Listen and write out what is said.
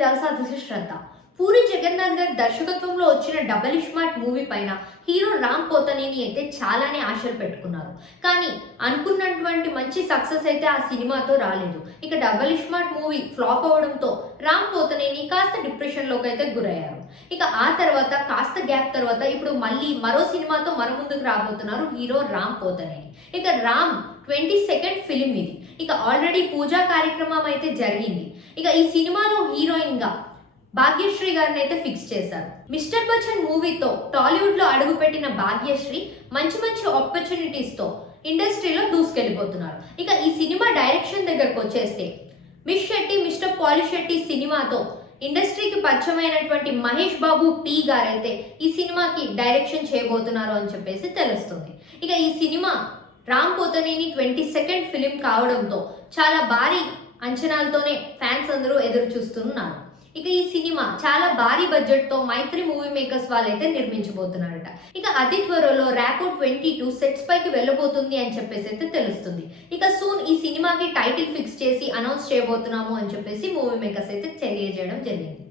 జల్సా this శ్రద్ధ. పూరి జగన్నాథ్ గారి దర్శకత్వంలో వచ్చిన డబల్ ఇస్మార్ట్ మూవీ పైన హీరో రామ్ పోతనేని అయితే చాలానే ఆశలు పెట్టుకున్నారు. కానీ అనుకున్నటువంటి మంచి సక్సెస్ అయితే ఆ సినిమాతో రాలేదు. ఇక డబల్ ఇస్మార్ట్ మూవీ ఫ్లాప్ అవడంతో రామ్ పోతనేని కాస్త డిప్రెషన్లోకి అయితే గురయ్యారు. ఇక ఆ తర్వాత కాస్త గ్యాప్ తర్వాత ఇప్పుడు మళ్ళీ మరో సినిమాతో మన ముందుకు రాబోతున్నారు హీరో రామ్ పోతనేని. ఇక రామ్ 22nd ఫిలిం ఇది. ఇక ఆల్రెడీ పూజా కార్యక్రమం అయితే జరిగింది. ఇక ఈ సినిమాలో హీరోయిన్ గా భాగ్యశ్రీ గారిని అయితే ఫిక్స్ చేశారు. మిస్టర్ బచ్చన్ మూవీతో టాలీవుడ్ లో అడుగుపెట్టిన భాగ్యశ్రీ మంచి మంచి ఆపర్చునిటీస్ తో ఇండస్ట్రీలో దూసుకెళ్లిపోతున్నారు. ఇక ఈ సినిమా డైరెక్షన్ దగ్గరకు వచ్చేస్తే మిస్ శెట్టి మిస్టర్ పాలిశెట్టి సినిమాతో ఇండస్ట్రీకి పరిచయమైనటువంటి మహేష్ బాబు పి గారైతే ఈ సినిమాకి డైరెక్షన్ చేయబోతున్నారు అని చెప్పేసి తెలుస్తుంది. ఇక ఈ cinema Ram Pothineni 22nd film కావడంతో చాలా భారీ అంచనాలతోనే ఫ్యాన్స్ అందరూ ఎదురు చూస్తున్నారు. ఇక ఈ సినిమా చాలా భారీ బడ్జెట్ తో మైత్రి మూవీ మేకర్స్ వాళ్ళైతే నిర్మించబోతున్నారట. ఇక అతి త్వరలో ర్యాపో 22 సెట్స్ పైకి వెళ్ళబోతుంది అని చెప్పేసి అయితే తెలుస్తుంది. ఇక సూన్ ఈ సినిమాకి టైటిల్ ఫిక్స్ చేసి అనౌన్స్ చేయబోతున్నాము అని చెప్పేసి మూవీ మేకర్స్ అయితే తెలియజేయడం జరిగింది.